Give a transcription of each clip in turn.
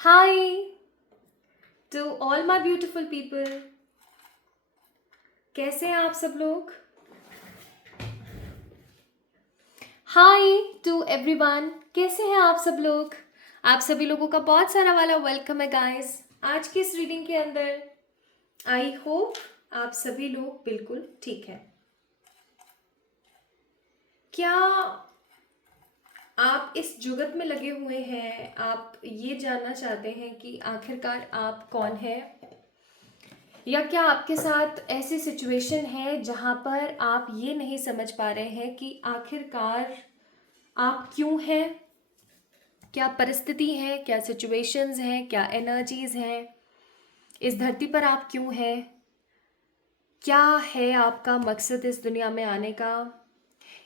Hi to all my beautiful people. कैसे हैं आप सब लोग? हाय टू एवरीवन, कैसे हैं आप सब लोग? आप सभी लोगों का बहुत सारा वाला वेलकम है गाइस आज की इस रीडिंग के अंदर। आई होप आप सभी लोग बिल्कुल ठीक है। क्या आप इस जुगत में लगे हुए हैं? आप ये जानना चाहते हैं कि आखिरकार आप कौन हैं, या क्या आपके साथ ऐसी सिचुएशन है जहां पर आप ये नहीं समझ पा रहे हैं कि आखिरकार आप क्यों हैं? क्या परिस्थिति है, क्या सिचुएशंस हैं, क्या एनर्जीज हैं, इस धरती पर आप क्यों हैं? क्या है आपका मकसद इस दुनिया में आने का?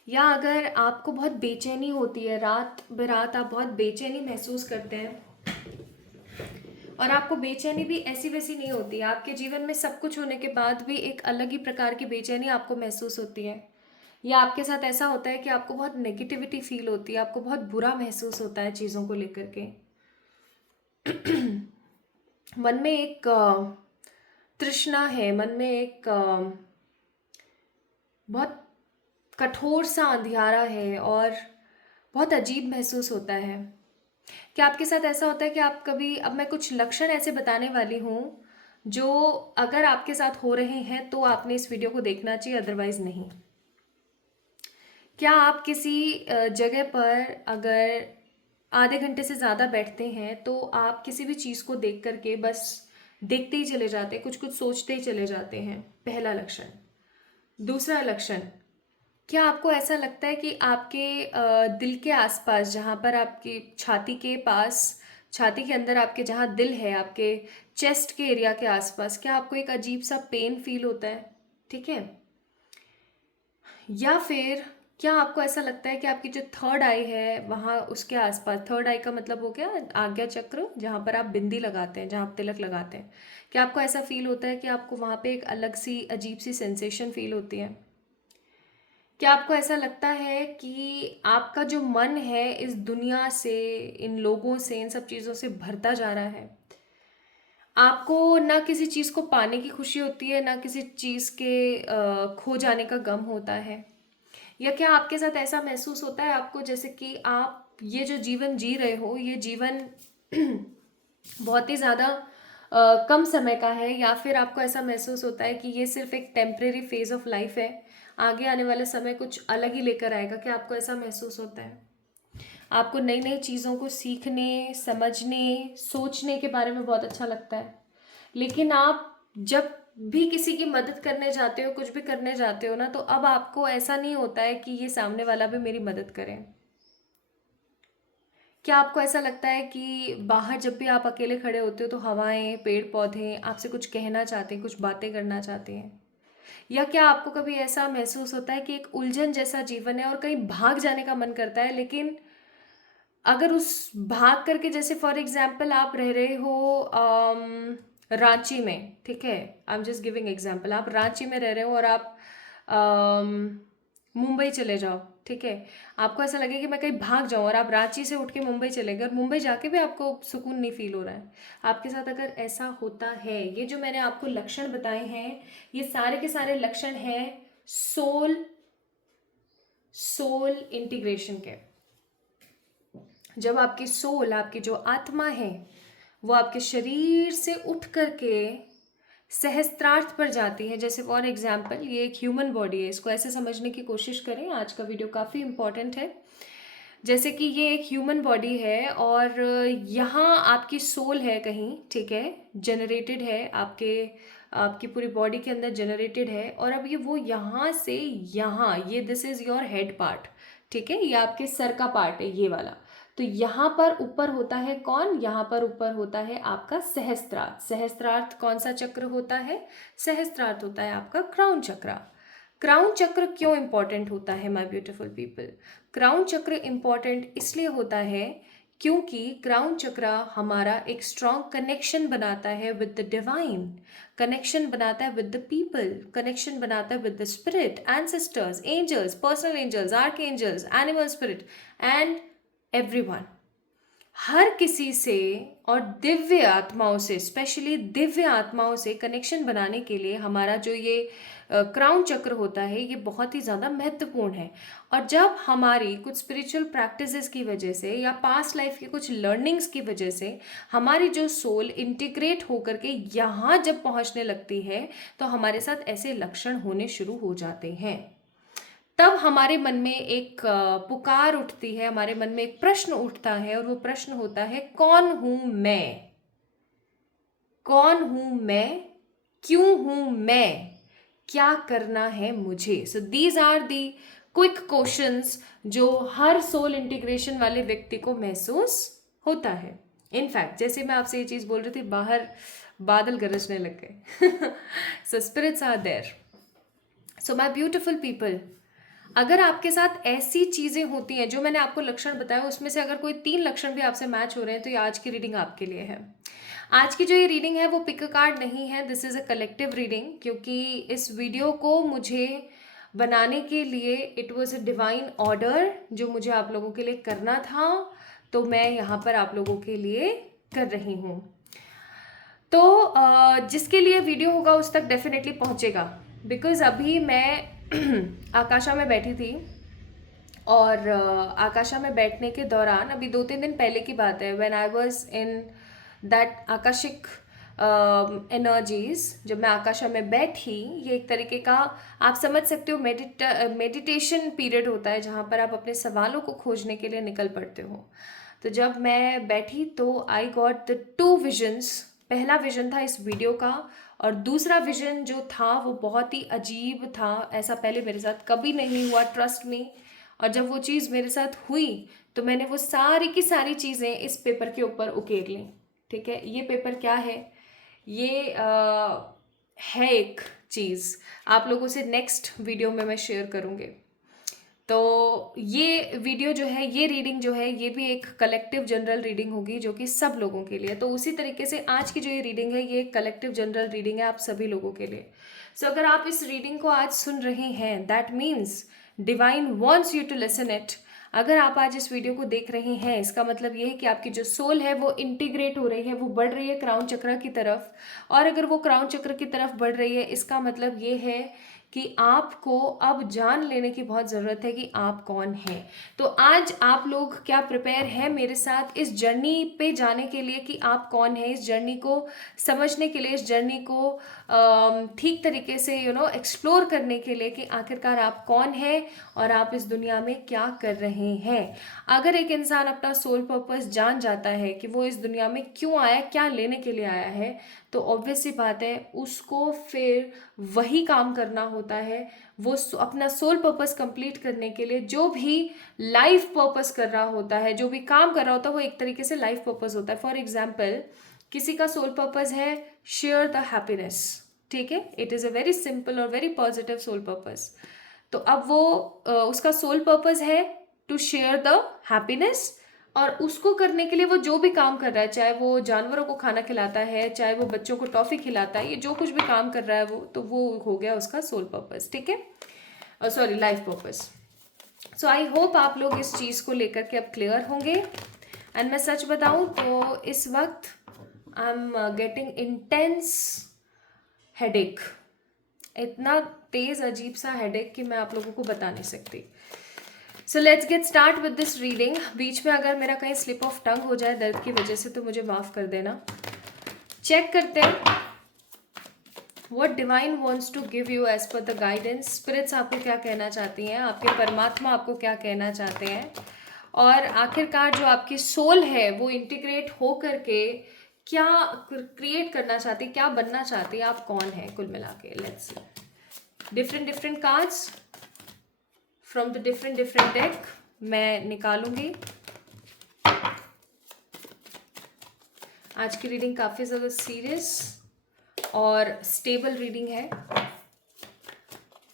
या अगर आपको बहुत बेचैनी होती है, रात बेरात आप बहुत बेचैनी महसूस करते हैं, और आपको बेचैनी भी ऐसी वैसी नहीं होती, आपके जीवन में सब कुछ होने के बाद भी एक अलग ही प्रकार की बेचैनी आपको महसूस होती है, या आपके साथ ऐसा होता है कि आपको बहुत नेगेटिविटी फील होती है, आपको बहुत बुरा महसूस होता है चीज़ों को लेकर के, मन में एक तृष्णा है, मन में एक बहुत कठोर सा अंधियारा है और बहुत अजीब महसूस होता है। क्या आपके साथ ऐसा होता है कि आप कभी, अब मैं कुछ लक्षण ऐसे बताने वाली हूँ जो अगर आपके साथ हो रहे हैं तो आपने इस वीडियो को देखना चाहिए, अदरवाइज नहीं। क्या आप किसी जगह पर अगर आधे घंटे से ज़्यादा बैठते हैं तो आप किसी भी चीज़ को देख करके बस देखते ही चले जाते हैं, कुछ कुछ सोचते ही चले जाते हैं? पहला लक्षण। दूसरा लक्षण, क्या आपको ऐसा लगता है कि आपके दिल के आसपास, जहाँ पर आपकी छाती के पास, छाती के अंदर आपके जहाँ दिल है, आपके चेस्ट के एरिया के आसपास, क्या आपको एक अजीब सा पेन फील होता है? ठीक है। या फिर क्या आपको ऐसा लगता है कि आपकी जो थर्ड आई है वहाँ उसके आसपास, थर्ड आई का मतलब हो गया आज्ञा चक्र, जहाँ पर आप बिंदी लगाते हैं, जहाँ आप तिलक लगाते हैं, क्या आपको ऐसा फील होता है कि आपको वहाँ पे एक अलग सी अजीब सी सेंसेशन फील होती है? क्या आपको ऐसा लगता है कि आपका जो मन है इस दुनिया से, इन लोगों से, इन सब चीज़ों से भरता जा रहा है? आपको ना किसी चीज़ को पाने की खुशी होती है, ना किसी चीज़ के खो जाने का गम होता है? या क्या आपके साथ ऐसा महसूस होता है आपको जैसे कि आप ये जो जीवन जी रहे हो, ये जीवन बहुत ही ज़्यादा कम समय का है, या फिर आपको ऐसा महसूस होता है कि ये सिर्फ एक टेम्परेरी फेज ऑफ लाइफ है, आगे आने वाला समय कुछ अलग ही लेकर आएगा? क्या आपको ऐसा महसूस होता है? आपको नई नई चीज़ों को सीखने, समझने, सोचने के बारे में बहुत अच्छा लगता है, लेकिन आप जब भी किसी की मदद करने जाते हो, कुछ भी करने जाते हो ना, तो अब आपको ऐसा नहीं होता है कि ये सामने वाला भी मेरी मदद करे। क्या आपको ऐसा लगता है कि बाहर जब भी आप अकेले खड़े होते हो तो हवाएं, पेड़ पौधे आपसे कुछ कहना चाहते हैं, कुछ बातें करना चाहते हैं? या क्या आपको कभी ऐसा महसूस होता है कि एक उलझन जैसा जीवन है और कहीं भाग जाने का मन करता है, लेकिन अगर उस भाग करके, जैसे फॉर एग्जाम्पल आप रह रहे हो रांची में, ठीक है, I am just giving example, आप रांची में रह रहे हो और आप मुंबई चले जाओ, ठीक है, आपको ऐसा लगे कि मैं कहीं भाग जाऊं, और आप रांची से उठ के मुंबई चले गए और मुंबई जाके भी आपको सुकून नहीं फील हो रहा है। आपके साथ अगर ऐसा होता है, ये जो मैंने आपको लक्षण बताए हैं, ये सारे के सारे लक्षण हैं सोल सोल इंटीग्रेशन के। जब आपकी सोल, आपकी जो आत्मा है, वो आपके शरीर से उठ करके सहस्त्रार्थ पर जाती है, जैसे फॉर एग्जाम्पल ये एक ह्यूमन बॉडी है, इसको ऐसे समझने की कोशिश करें, आज का वीडियो काफ़ी इंपॉर्टेंट है। जैसे कि ये एक ह्यूमन बॉडी है और यहाँ आपकी सोल है कहीं, ठीक है, जनरेटेड है आपके, आपकी पूरी बॉडी के अंदर जनरेटेड है, और अब ये वो यहाँ से यहाँ, ये this is your head part, ठीक है, ये आपके सर का पार्ट है, ये वाला। तो यहाँ पर ऊपर होता है कौन? यहाँ पर ऊपर होता है आपका सहस्त्रार्थ। सहस्त्रार्थ कौन सा चक्र होता है? सहस्त्रार्थ होता है आपका क्राउन चक्र। क्राउन चक्र क्यों इंपॉर्टेंट होता है माय ब्यूटीफुल पीपल? क्राउन चक्र इंपॉर्टेंट इसलिए होता है क्योंकि क्राउन चक्र हमारा एक स्ट्रॉन्ग कनेक्शन बनाता है विद द डिवाइन, कनेक्शन बनाता है विद द पीपल, कनेक्शन बनाता है with the spirit, ancestors, angels, personal angels, archangels, animal spirit and everyone. हर किसी से और दिव्य आत्माओं से, स्पेशली दिव्य आत्माओं से कनेक्शन बनाने के लिए हमारा जो ये क्राउन चक्र होता है ये बहुत ही ज़्यादा महत्वपूर्ण है। और जब हमारी कुछ स्पिरिचुअल प्रैक्टिसेस की वजह से या पास्ट लाइफ की कुछ लर्निंग्स की वजह से हमारी जो सोल इंटीग्रेट होकर के यहाँ जब पहुँचने लगती है तो हमारे साथ ऐसे लक्षण होने शुरू हो जाते हैं। तब हमारे मन में एक पुकार उठती है, हमारे मन में एक प्रश्न उठता है, और वो प्रश्न होता है, कौन हूं मैं? कौन हूं मैं? क्यों हूं मैं? क्या करना है मुझे? So these are the quick questions जो हर सोल इंटीग्रेशन वाले व्यक्ति को महसूस होता है। इनफैक्ट जैसे मैं आपसे ये चीज़ बोल रही थी, बाहर बादल गरजने लग गए। So spirits are there. So my beautiful people, अगर आपके साथ ऐसी चीज़ें होती हैं जो मैंने आपको लक्षण बताया, उसमें से अगर कोई 3 लक्षण भी आपसे मैच हो रहे हैं तो ये आज की रीडिंग आपके लिए है। आज की जो ये रीडिंग है वो पिक अ कार्ड नहीं है, this is a collective reading, क्योंकि इस वीडियो को मुझे बनाने के लिए it was a divine order जो मुझे आप लोगों के लिए करना था, तो मैं यहाँ पर आप लोगों के लिए कर रही हूँ। तो जिसके लिए वीडियो होगा उस तक डेफिनेटली पहुँचेगा, बिकॉज अभी मैं आकाशा में बैठी थी, और आकाशा में बैठने के दौरान अभी 2-3 दिन पहले की बात है, when I was in that Akashic energies, जब मैं आकाशा में बैठी, ये एक तरीके का आप समझ सकते हो मेडिटेशन पीरियड होता है जहाँ पर आप अपने सवालों को खोजने के लिए निकल पड़ते हो। तो जब मैं बैठी तो आई गॉट द 2 विजन्स। पहला विजन था इस वीडियो का, और दूसरा विजन जो था वो बहुत ही अजीब था, ऐसा पहले मेरे साथ कभी नहीं हुआ, ट्रस्ट मी। और जब वो चीज़ मेरे साथ हुई तो मैंने वो सारी की सारी चीज़ें इस पेपर के ऊपर उकेर ली। ठीक है, ये पेपर क्या है? ये है एक चीज़, आप लोगों से नेक्स्ट वीडियो में मैं शेयर करूँगी। तो ये वीडियो जो है, ये रीडिंग जो है, ये भी एक कलेक्टिव जनरल रीडिंग होगी जो कि सब लोगों के लिए। तो उसी तरीके से आज की जो ये रीडिंग है ये एक कलेक्टिव जनरल रीडिंग है आप सभी लोगों के लिए। सो अगर आप इस रीडिंग को आज सुन रहे हैं, that means divine wants you to listen it. अगर आप आज इस वीडियो को देख रहे हैं, इसका मतलब ये है कि आपकी जो सोल है वो इंटीग्रेट हो रही है, वो बढ़ रही है क्राउन चक्र की तरफ। और अगर वो क्राउन चक्र की तरफ बढ़ रही है, इसका मतलब ये है कि आपको अब जान लेने की बहुत ज़रूरत है कि आप कौन हैं। तो आज आप लोग क्या प्रिपेयर हैं मेरे साथ इस जर्नी पे जाने के लिए कि आप कौन हैं, इस जर्नी को समझने के लिए, इस जर्नी को ठीक तरीके से एक्सप्लोर करने के लिए कि आखिरकार आप कौन हैं और आप इस दुनिया में क्या कर रहे हैं। अगर एक इंसान अपना सोल पर्पस जान जाता है कि वो इस दुनिया में क्यों आया, क्या लेने के लिए आया है, तो ऑब्वियस सी बात है उसको फिर वही काम करना होता है। वो अपना सोल पर्पस कंप्लीट करने के लिए जो भी लाइफ पर्पस कर रहा होता है, जो भी काम कर रहा होता है, वो एक तरीके से लाइफ पर्पस होता है। फॉर एग्जाम्पल, किसी का सोल पर्पस है शेयर द हैप्पीनेस। ठीक है, it is a very simple और वेरी पॉजिटिव सोल पर्पस। तो अब वो उसका सोल पर्पस है टू शेयर द हैप्पीनेस, और उसको करने के लिए वो जो भी काम कर रहा है, चाहे वो जानवरों को खाना खिलाता है, चाहे वो बच्चों को टॉफ़ी खिलाता है, ये जो कुछ भी काम कर रहा है वो, तो वो हो गया उसका सोल पर्पस। ठीक है, sorry, life purpose. So I hope आप लोग इस चीज़ को लेकर के अब क्लियर होंगे। एंड मैं सच बताऊं तो इस वक्त I am getting intense headache, इतना तेज़ अजीब सा हेडेक कि मैं आप लोगों को बता नहीं सकती। So let's get start with this reading. बीच में अगर मेरा कहीं स्लिप ऑफ टंग हो जाए दर्द की वजह से तो मुझे माफ़ कर देना। चेक करते हैं What divine wants to give you as per the guidance. Spirits आपको क्या कहना चाहती हैं, आपके परमात्मा आपको क्या कहना चाहते हैं, और आखिरकार जो आपकी सोल है वो इंटीग्रेट हो करके क्या क्रिएट करना चाहती, क्या बनना चाहती, आप कौन है कुल मिला के। Let's see different cards from the different deck मैं निकालूंगी। आज की रीडिंग काफ़ी ज़्यादा सीरियस और स्टेबल रीडिंग है,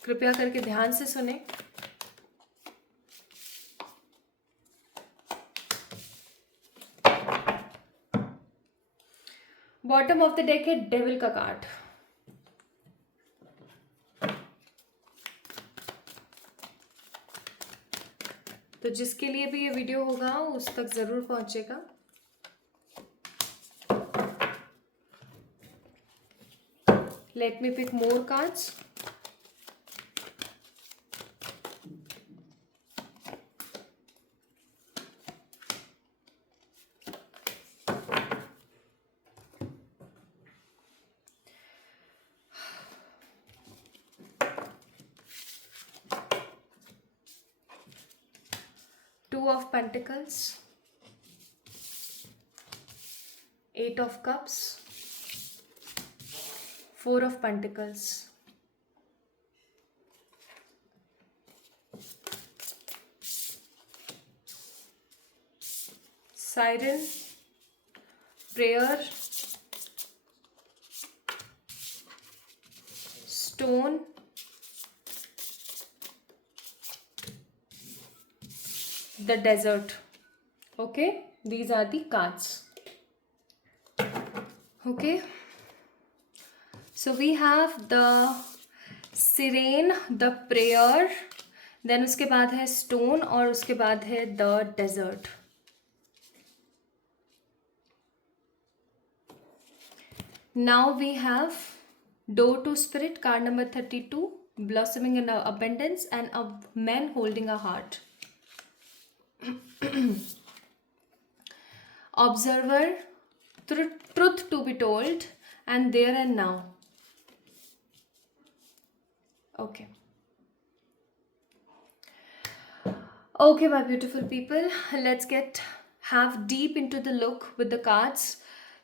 कृपया करके ध्यान से सुने। बॉटम ऑफ द डेक है डेविल का कार्ड। तो जिसके लिए भी ये वीडियो होगा उस तक ज़रूर पहुंचेगा। Let me pick more cards. Two of Pentacles, Eight of Cups, Four of Pentacles, Siren, Prayer, Stone, the Desert. Okay, these are the cards. Okay, so we have the Siren, the Prayer, then उसके बाद है stone और उसके बाद है the desert. Now we have door to spirit, card number 32, blossoming in abundance and a man holding a heart. Observer, truth to be told, and there and now. Okay. Okay, my beautiful people, let's have deep into the look with the cards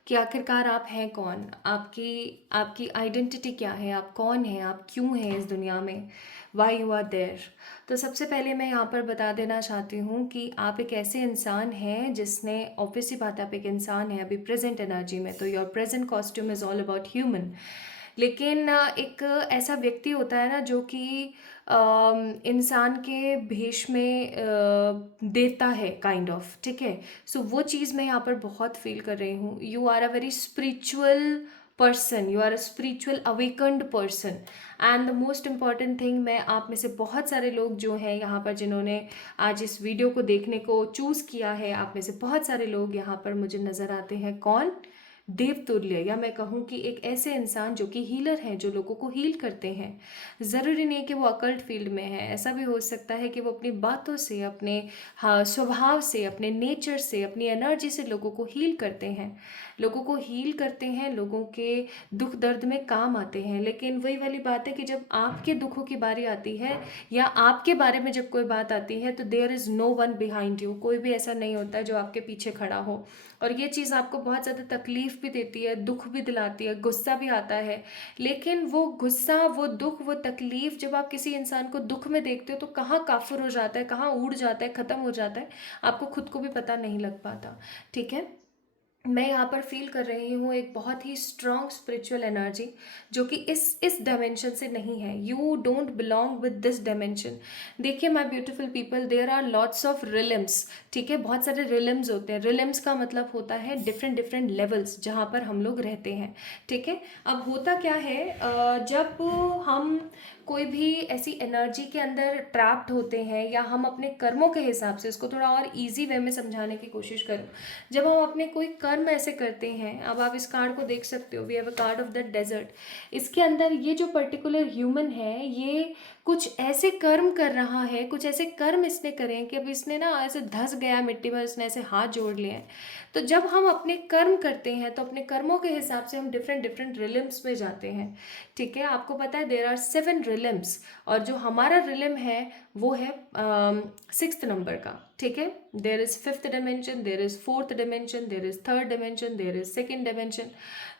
कि आखिरकार आप हैं कौन, आपकी identity क्या है, आप कौन हैं, आप क्यों हैं इस दुनिया में, वाई यू आर देयर. तो सबसे पहले मैं यहाँ पर बता देना चाहती हूँ कि आप एक ऐसे इंसान हैं जिसने, ऑब्वियसली बात है आप एक इंसान हैं अभी प्रेजेंट एनर्जी में, तो your present costume is all about human. लेकिन एक ऐसा व्यक्ति होता है ना जो कि इंसान के भेष में देता है काइंड ऑफ, ठीक है. सो वो चीज़ मैं यहाँ पर बहुत फील कर रही हूँ. You are a very spiritual person, you are a spiritual awakened person. And the most important thing, मैं आप में से बहुत सारे लोग जो हैं यहाँ पर जिन्होंने आज इस वीडियो को देखने को चूज़ किया है, आप में से बहुत सारे लोग यहाँ पर मुझे नज़र आते हैं कौन, देवतुल्य, या मैं कहूँ कि एक ऐसे इंसान जो कि हीलर हैं, जो लोगों को हील करते हैं. ज़रूरी नहीं कि वो अकल्ट फील्ड में है, ऐसा भी हो सकता है कि वो अपनी बातों से, अपने स्वभाव से, अपने नेचर से, अपनी एनर्जी से लोगों को हील करते हैं, लोगों के दुख दर्द में काम आते हैं. लेकिन वही वाली बात है कि जब आपके दुखों की बारी आती है या आपके बारे में जब कोई बात आती है, तो there is no one behind you. कोई भी ऐसा नहीं होता है जो आपके पीछे खड़ा हो. और ये चीज़ आपको बहुत ज़्यादा तकलीफ़ भी देती है, दुख भी दिलाती है, गुस्सा भी आता है. लेकिन वो गुस्सा, वो दुख, वो तकलीफ़, जब आप किसी इंसान को दुख में देखते हो तो कहाँ काफुर हो जाता है, कहाँ उड़ जाता है, ख़त्म हो जाता है, आपको खुद को भी पता नहीं लग पाता. ठीक है, मैं यहाँ पर फील कर रही हूँ एक बहुत ही स्ट्रॉन्ग स्पिरिचुअल एनर्जी जो कि इस डायमेंशन से नहीं है. You don't belong with this dimension. देखिए my beautiful people, there are lots of realms. ठीक है, बहुत सारे रिलम्स होते हैं. रिलम्स का मतलब होता है डिफरेंट डिफरेंट लेवल्स जहाँ पर हम लोग रहते हैं. ठीक है, अब होता क्या है, जब हम कोई भी ऐसी एनर्जी के अंदर ट्रैप्ड होते हैं, या हम अपने कर्मों के हिसाब से, इसको थोड़ा और इजी वे में समझाने की कोशिश करूँ, जब हम अपने कोई कर्म ऐसे करते हैं. अब आप इस कार्ड को देख सकते हो, we have a card of the desert. इसके अंदर ये जो पर्टिकुलर ह्यूमन है, ये कुछ ऐसे कर्म कर रहा है, कुछ ऐसे कर्म इसने करे हैं कि अब इसने ना ऐसे धस गया मिट्टी में, इसने ऐसे हाथ जोड़ लिए हैं. तो जब हम अपने कर्म करते हैं तो अपने कर्मों के हिसाब से हम डिफरेंट डिफरेंट रिलम्स में जाते हैं. ठीक है, आपको पता है देर आर 7 रिलम्स, और जो हमारा रिलम है वो है 6th नंबर का. ठीक है, there is 5th dimension, there is 4th dimension, there is 3rd dimension, there is 2nd dimension.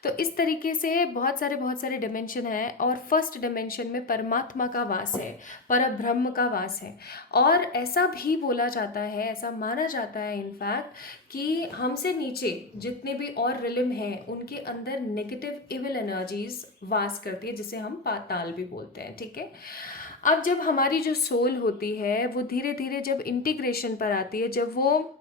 तो इस तरीके से बहुत सारे डिमेंशन हैं. और फर्स्ट डिमेंशन में परमात्मा का वास है, पर ब्रह्म का वास है. और ऐसा भी बोला जाता है, ऐसा माना जाता है इनफैक्ट, कि हमसे नीचे जितने भी और रिलम हैं उनके अंदर नेगेटिव इविल एनर्जीज वास करती है, जिसे हम पाताल भी बोलते हैं. ठीक है, अब जब हमारी जो सोल होती है वो धीरे धीरे जब इंटीग्रेशन पर आती है, जब वो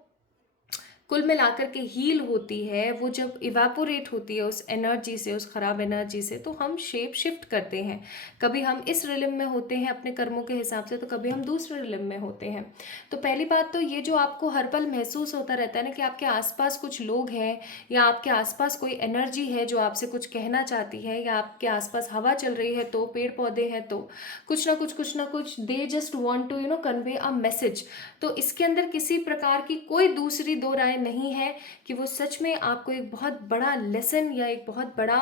कुल मिलाकर के हील होती है, वो जब इवेपोरेट होती है उस एनर्जी से, उस खराब एनर्जी से, तो हम शेप शिफ्ट करते हैं। कभी हम इस रिलम में होते हैं अपने कर्मों के हिसाब से, तो कभी हम दूसरे रिलम में होते हैं। तो पहली बात तो ये जो आपको हर पल महसूस होता रहता है ना कि आपके आसपास कुछ लोग हैं या आपके आसपास कोई एनर्जी है जो आपसे कुछ कहना चाहती है, या आपके आसपास हवा चल रही है तो, पेड़ पौधे हैं तो, कुछ ना कुछ they just want to convey a message. तो इसके अंदर किसी प्रकार की कोई दूसरी दो राय नहीं है कि वो सच में आपको एक बहुत बड़ा लेसन या एक बहुत बड़ा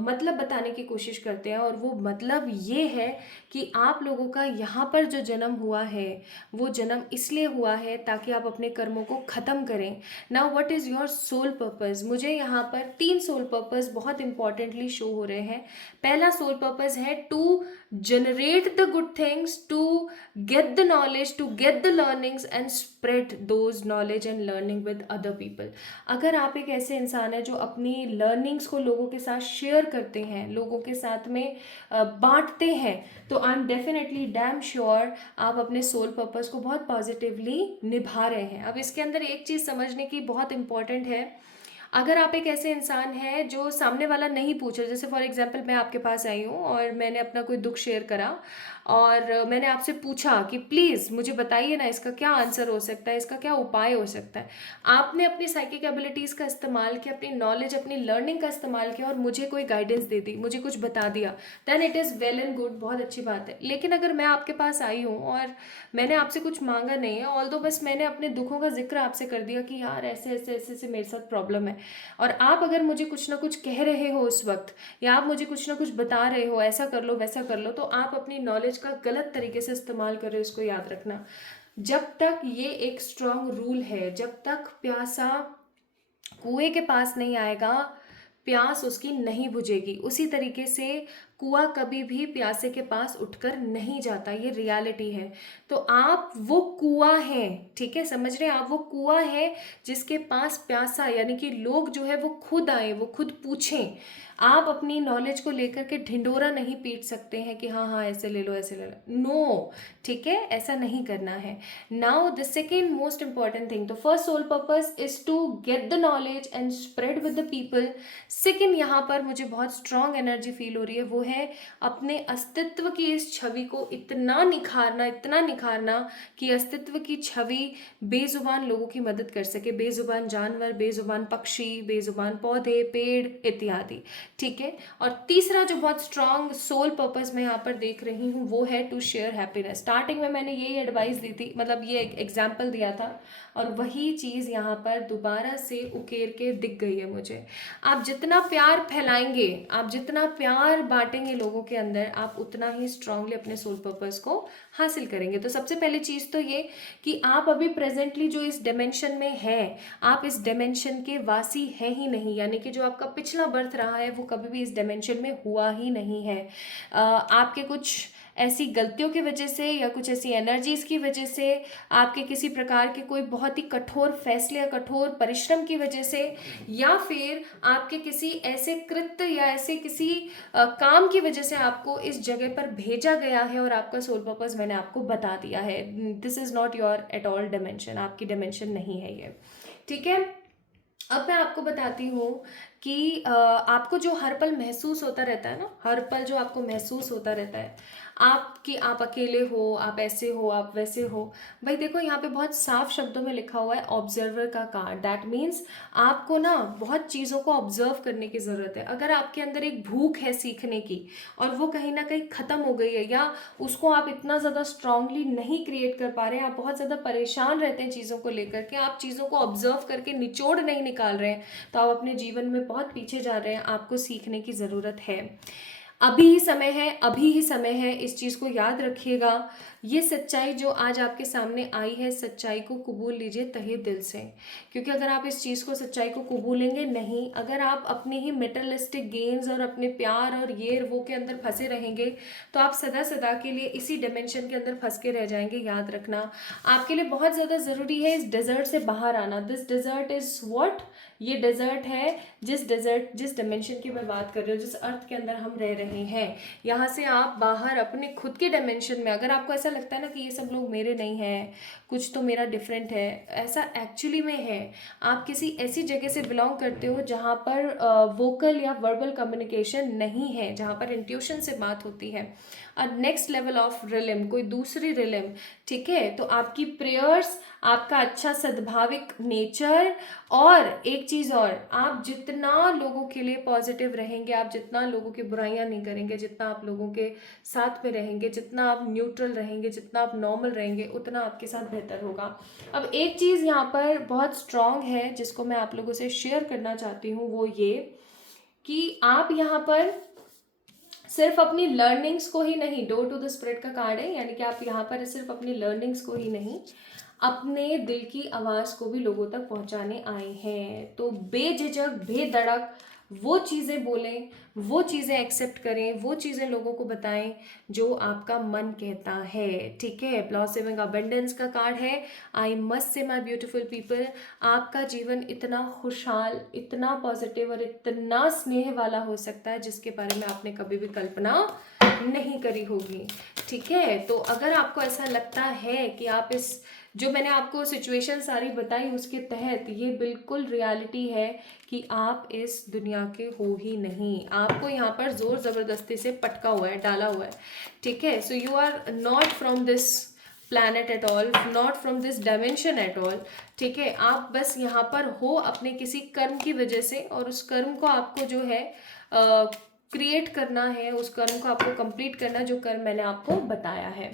मतलब बताने की कोशिश करते हैं। और वो मतलब ये है कि आप लोगों का यहाँ पर जो जन्म हुआ है, वो जन्म इसलिए हुआ है ताकि आप अपने कर्मों को ख़त्म करें। Now what is your soul purpose? मुझे यहाँ पर 3 सोल पर्पस बहुत इंपॉर्टेंटली शो हो रहे हैं। पहला सोल पर्पस है to generate the good things, to get the knowledge, to get the learnings and spread those knowledge and learning with other people। अगर आप एक ऐसे इंसान हैं जो अपनी लर्निंग्स को लोगों के साथ शेयर करते हैं, लोगों के साथ में बांटते हैं, तो I am definitely damn sure आप अपने सोल पर्पस को बहुत पॉजिटिवली निभा रहे हैं। अब इसके अंदर एक चीज़ समझने की बहुत इंपॉर्टेंट है। अगर आप एक ऐसे इंसान हैं जो सामने वाला नहीं पूछा, जैसे फॉर एग्जांपल मैं आपके पास आई हूँ और मैंने अपना कोई दुख शेयर करा और मैंने आपसे पूछा कि प्लीज़ मुझे बताइए ना इसका क्या आंसर हो सकता है, इसका क्या उपाय हो सकता है। आपने अपनी साइकिक एबिलिटीज़ का इस्तेमाल किया, अपनी नॉलेज, अपनी लर्निंग का इस्तेमाल किया और मुझे कोई गाइडेंस दे दी, मुझे कुछ बता दिया, then it is well and good, बहुत अच्छी बात है। लेकिन अगर मैं आपके पास आई हूँ और मैंने आपसे कुछ मांगा नहीं है, ऑल्दो बस मैंने अपने दुखों का जिक्र आपसे कर दिया कि यार ऐसे ऐसे ऐसे ऐसे मेरे साथ प्रॉब्लम है, और आप अगर मुझे कुछ ना कुछ कह रहे हो उस वक्त, या आप मुझे कुछ ना कुछ बता रहे हो ऐसा कर लो वैसा कर लो, तो आप अपनी नॉलेज का गलत तरीके से इस्तेमाल कर रहे हो। इसको याद रखना। जब तक ये एक स्ट्रांग रूल है, जब तक प्यासा कुएं के पास नहीं आएगा, प्यास उसकी नहीं बुझेगी। उसी तरीके से कुआं कभी भी प्यासे के पास उठकर नहीं जाता, ये रियलिटी है। तो आप वो कुआं हैं, ठीक है, समझ रहे हैं? आप वो कुआं है जिसके पास प्यासा, यानी कि लोग जो है वो खुद आए, वो खुद पूछें। आप अपनी नॉलेज को लेकर के ढिंडोरा नहीं पीट सकते हैं कि हाँ हाँ ऐसे ले लो ऐसे ले लो, नो, ठीक है, ऐसा नहीं करना है। Now the second most important thing, तो first soul purpose is to get the knowledge and spread with the people. Second यहाँ पर मुझे बहुत स्ट्रांग एनर्जी फील हो रही है, वो है अपने अस्तित्व की इस छवि को इतना निखारना, इतना निखारना कि अस्तित्व की छवि बेजुबान लोगों की मदद कर सके, बेजुबान जानवर, बेजुबान पक्षी, बेजुबान पौधे, पेड़ इत्यादि, ठीक है। और तीसरा जो बहुत स्ट्रांग सोल पर्पस मैं यहाँ पर देख रही हूँ वो है टू शेयर हैप्पीनेस। स्टार्टिंग में मैंने यही एडवाइस दी थी, मतलब ये एग्जाम्पल दिया था, और वही चीज़ यहाँ पर दोबारा से उकेर के दिख गई है मुझे। आप जितना प्यार फैलाएंगे, आप जितना प्यार बांटेंगे लोगों के अंदर, आप उतना ही स्ट्रांगली अपने सोल पर्पस को हासिल करेंगे। तो सबसे पहली चीज़ तो ये कि आप अभी प्रेजेंटली जो इस डायमेंशन में है, आप इस डायमेंशन के वासी हैं ही नहीं, यानी कि जो आपका पिछला बर्थ रहा है वो कभी भी इस डायमेंशन में हुआ ही नहीं है। आपके कुछ ऐसी गलतियों की वजह से या कुछ ऐसी एनर्जीज की वजह से, आपके किसी प्रकार के कोई बहुत ही कठोर फैसले या कठोर परिश्रम की वजह से, या फिर आपके किसी ऐसे कृत्य या ऐसे किसी काम की वजह से आपको इस जगह पर भेजा गया है और आपका सोल पर्पस मैंने आपको बता दिया है। This is not your at all dimension, आपकी डायमेंशन नहीं है ये, ठीक है। अब मैं आपको बताती हूँ कि आपको जो हर पल महसूस होता रहता है ना, हर पल जो आपको महसूस होता रहता है कि आप अकेले हो, आप ऐसे हो, आप वैसे हो, भाई देखो यहाँ पे बहुत साफ शब्दों में लिखा हुआ है ऑब्जर्वर का कार्ड। दैट मीन्स आपको ना बहुत चीज़ों को ऑब्जर्व करने की ज़रूरत है। अगर आपके अंदर एक भूख है सीखने की और वो कहीं ना कहीं ख़त्म हो गई है, या उसको आप इतना ज़्यादा स्ट्रांगली नहीं क्रिएट कर पा रहे हैं, आप बहुत ज़्यादा परेशान रहते हैं चीज़ों को लेकर के, आप चीज़ों को ऑब्जर्व करके निचोड़ नहीं निकाल रहे हैं, तो आप अपने जीवन में बहुत पीछे जा रहे हैं। आपको सीखने की ज़रूरत है, अभी ही समय है, अभी ही समय है, इस चीज़ को याद रखिएगा। ये सच्चाई जो आज आपके सामने आई है, सच्चाई को कबूल लीजिए तहे दिल से, क्योंकि अगर आप इस चीज़ को, सच्चाई को कबूलेंगे नहीं, अगर आप अपने ही मेटलिस्टिक गेन्स और अपने प्यार और ये वो के अंदर फंसे रहेंगे, तो आप सदा सदा के लिए इसी डायमेंशन के अंदर फंस के रह जाएंगे। याद रखना, आपके लिए बहुत ज़्यादा ज़रूरी है इस डेजर्ट से बाहर आना। This desert is what? ये डेजर्ट है, जिस डायमेंशन की मैं बात कर रही हूँ, जिस अर्थ के अंदर हम रह रहे हैं, यहाँ से आप बाहर अपने खुद के डायमेंशन में, अगर आपको ऐसा लगता है ना कि ये सब लोग मेरे नहीं हैं, कुछ तो मेरा डिफरेंट है, ऐसा एक्चुअली में है। आप किसी ऐसी जगह से बिलोंग करते हो जहाँ पर वोकल या वर्बल कम्युनिकेशन नहीं है, जहाँ पर इंट्यूशन से बात होती है, नेक्स्ट लेवल ऑफ रिलम, कोई दूसरी रिलम, ठीक है। तो आपकी प्रेयर्स, आपका अच्छा सद्भाविक नेचर, और एक चीज़ और, आप जितना लोगों के लिए पॉजिटिव रहेंगे, आप जितना लोगों की बुराइयां नहीं करेंगे, जितना आप लोगों के साथ में रहेंगे, जितना आप न्यूट्रल रहेंगे, जितना आप नॉर्मल रहेंगे, उतना आपके साथ बेहतर होगा। अब एक चीज़ यहाँ पर बहुत स्ट्रांग है जिसको मैं आप लोगों से शेयर करना चाहती हूँ, वो ये कि आप यहाँ पर सिर्फ अपनी लर्निंग्स को ही नहीं, डोर टू द स्प्रेड का कार्ड है, यानी कि आप यहाँ पर सिर्फ अपनी लर्निंग्स को ही नहीं, अपने दिल की आवाज़ को भी लोगों तक पहुँचाने आए हैं। तो बेझिझक, बेधड़क वो चीज़ें बोलें, वो चीज़ें एक्सेप्ट करें, वो चीज़ें लोगों को बताएं जो आपका मन कहता है, ठीक है। ब्लॉसमिंग अबंडेंस का कार्ड है। I must say my beautiful people, आपका जीवन इतना खुशहाल, इतना पॉजिटिव और इतना स्नेह वाला हो सकता है जिसके बारे में आपने कभी भी कल्पना नहीं करी होगी, ठीक है। तो अगर आपको ऐसा लगता है कि आप इस, जो मैंने आपको सिचुएशन सारी बताई उसके तहत ये बिल्कुल रियलिटी है कि आप इस दुनिया के हो ही नहीं, आपको यहाँ पर जोर ज़बरदस्ती से पटका हुआ है, डाला हुआ है, ठीक है। So you are not from this planet at all, not from this dimension at all, ठीक है। आप बस यहाँ पर हो अपने किसी कर्म की वजह से, और उस कर्म को आपको जो है क्रिएट करना है, उस कर्म को आपको कंप्लीट करना, जो कर्म मैंने आपको बताया है।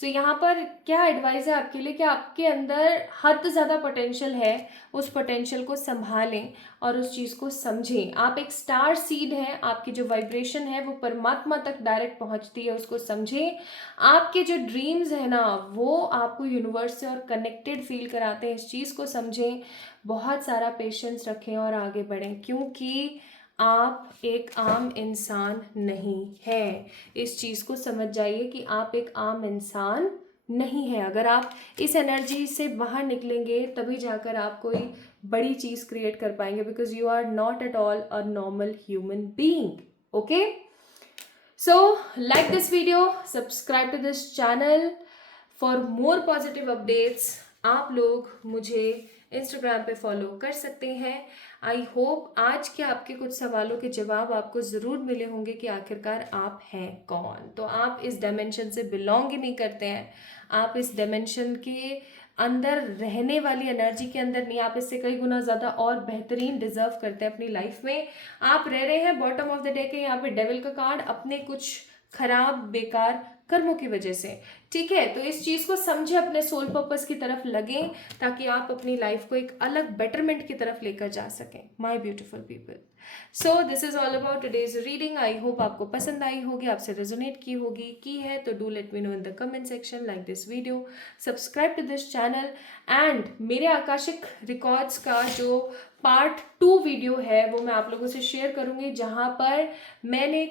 सो यहाँ पर क्या एडवाइस है आपके लिए कि आपके अंदर हद से ज़्यादा पोटेंशियल है, उस पोटेंशियल को संभालें और उस चीज़ को समझें। आप एक स्टार सीड हैं, आपकी जो वाइब्रेशन है वो परमात्मा तक डायरेक्ट पहुँचती है, उसको समझें। आपके जो ड्रीम्स है ना, वो आपको यूनिवर्स से और कनेक्टेड फील कराते हैं, इस चीज़ को समझें। बहुत सारा पेशेंस रखें और आगे बढ़ें, क्योंकि आप एक आम इंसान नहीं हैं। इस चीज़ को समझ जाइए कि आप एक आम इंसान नहीं है। अगर आप इस एनर्जी से बाहर निकलेंगे तभी जाकर आप कोई बड़ी चीज़ क्रिएट कर पाएंगे, because you are not at all a normal human being, okay. So like this video, subscribe to this channel for more positive updates. आप लोग मुझे इंस्टाग्राम पे फॉलो कर सकते हैं। आई होप आज के आपके कुछ सवालों के जवाब आपको ज़रूर मिले होंगे कि आखिरकार आप हैं कौन। तो आप इस डायमेंशन से बिलोंग ही नहीं करते हैं, आप इस डायमेंशन के अंदर रहने वाली एनर्जी के अंदर नहीं, आप इससे कई गुना ज़्यादा और बेहतरीन डिजर्व करते हैं अपनी लाइफ में। आप रह रहे हैं बॉटम ऑफ द डे के यहाँ पे डेविल का कार्ड, अपने कुछ खराब बेकार कर्मों की वजह से, ठीक है। तो इस चीज़ को समझे, अपने सोल पर्पस की तरफ लगें ताकि आप अपनी लाइफ को एक अलग बेटरमेंट की तरफ लेकर जा सकें, my beautiful people. So this is all about today's reading. I hope आपको पसंद आई होगी, आपसे रेजोनेट की होगी, की है तो do let me know in the comment section, like this video, subscribe to this channel, and मेरे आकाशिक रिकॉर्ड्स का जो पार्ट 2 वीडियो है वो मैं आप लोगों से शेयर करूंगी, जहां पर मैंने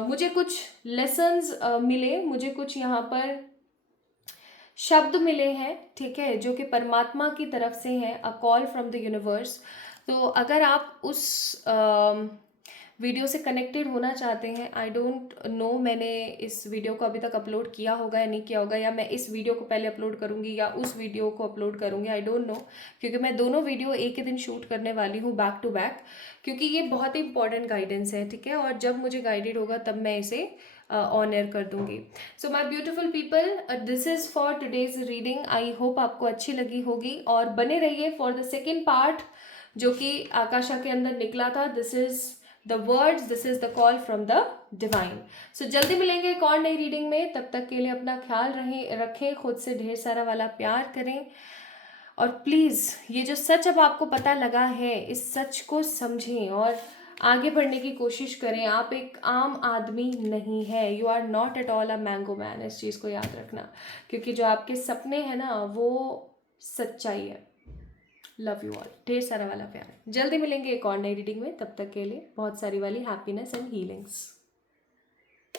मुझे कुछ लेसन्स मिले, मुझे कुछ यहाँ पर शब्द मिले हैं, ठीक है, जो कि परमात्मा की तरफ से हैं, a call from the universe. तो अगर आप उस वीडियो से कनेक्टेड होना चाहते हैं, आई डोंट नो मैंने इस वीडियो को अभी तक अपलोड किया होगा या नहीं किया होगा, या मैं इस वीडियो को पहले अपलोड करूंगी या उस वीडियो को अपलोड करूंगी, आई डोंट नो, क्योंकि मैं दोनों वीडियो एक ही दिन शूट करने वाली हूँ बैक टू बैक, क्योंकि ये बहुत ही इंपॉर्टेंट गाइडेंस है, ठीक है। और जब मुझे गाइडेड होगा तब मैं इसे ऑन एयर कर दूंगी। So my beautiful people, this is for today's reading. I hope आपको अच्छी लगी होगी, और बने रहिए फॉर द सेकेंड पार्ट जो कि आकाशा के अंदर निकला था। This is the words, this is the call from the divine. So जल्दी मिलेंगे एक और नई रीडिंग में, तब तक के लिए अपना ख्याल रखें, खुद से ढेर सारा वाला प्यार करें, और प्लीज़ ये जो सच अब आपको पता लगा है, इस सच को समझें और आगे बढ़ने की कोशिश करें। आप एक आम आदमी नहीं है, you are not at all a mango man, इस चीज़ को याद रखना, क्योंकि जो आपके सपने हैं ना वो सच्चाई है। लव यू ऑल, ढेर सारा वाला प्यार। जल्दी मिलेंगे एक और नई रीडिंग में, तब तक के लिए बहुत सारी वाली हैप्पीनेस एंड हीलिंग्स।